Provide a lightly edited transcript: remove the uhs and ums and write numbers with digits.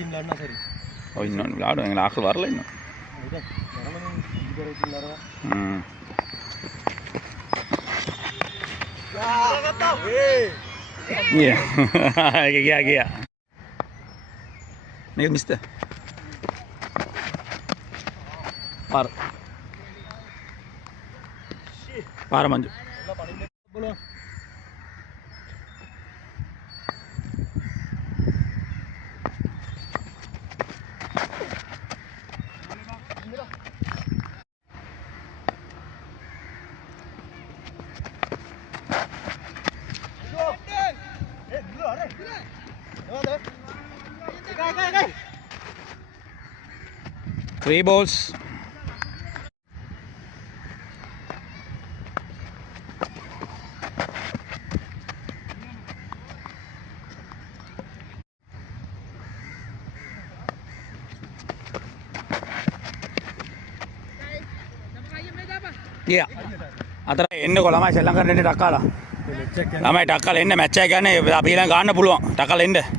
டீம்ல ஆடுனா சரி. ஓ இன்னொன்று விளையாடும் எங்களை ஆக்கள் வரல இன்னும். गया नहीं मिस्ते पार पार मंजू Three balls. Yeah. අතර එන්නකො ළමයි ශ්‍රී ලංකාවට එන්න ටක්කාලා. ළමයි ටක්කාලා එන්න මැච් එක ගන්න අපි ඊළඟ ගන්න පුළුවන්. ටක්කාලා එන්න.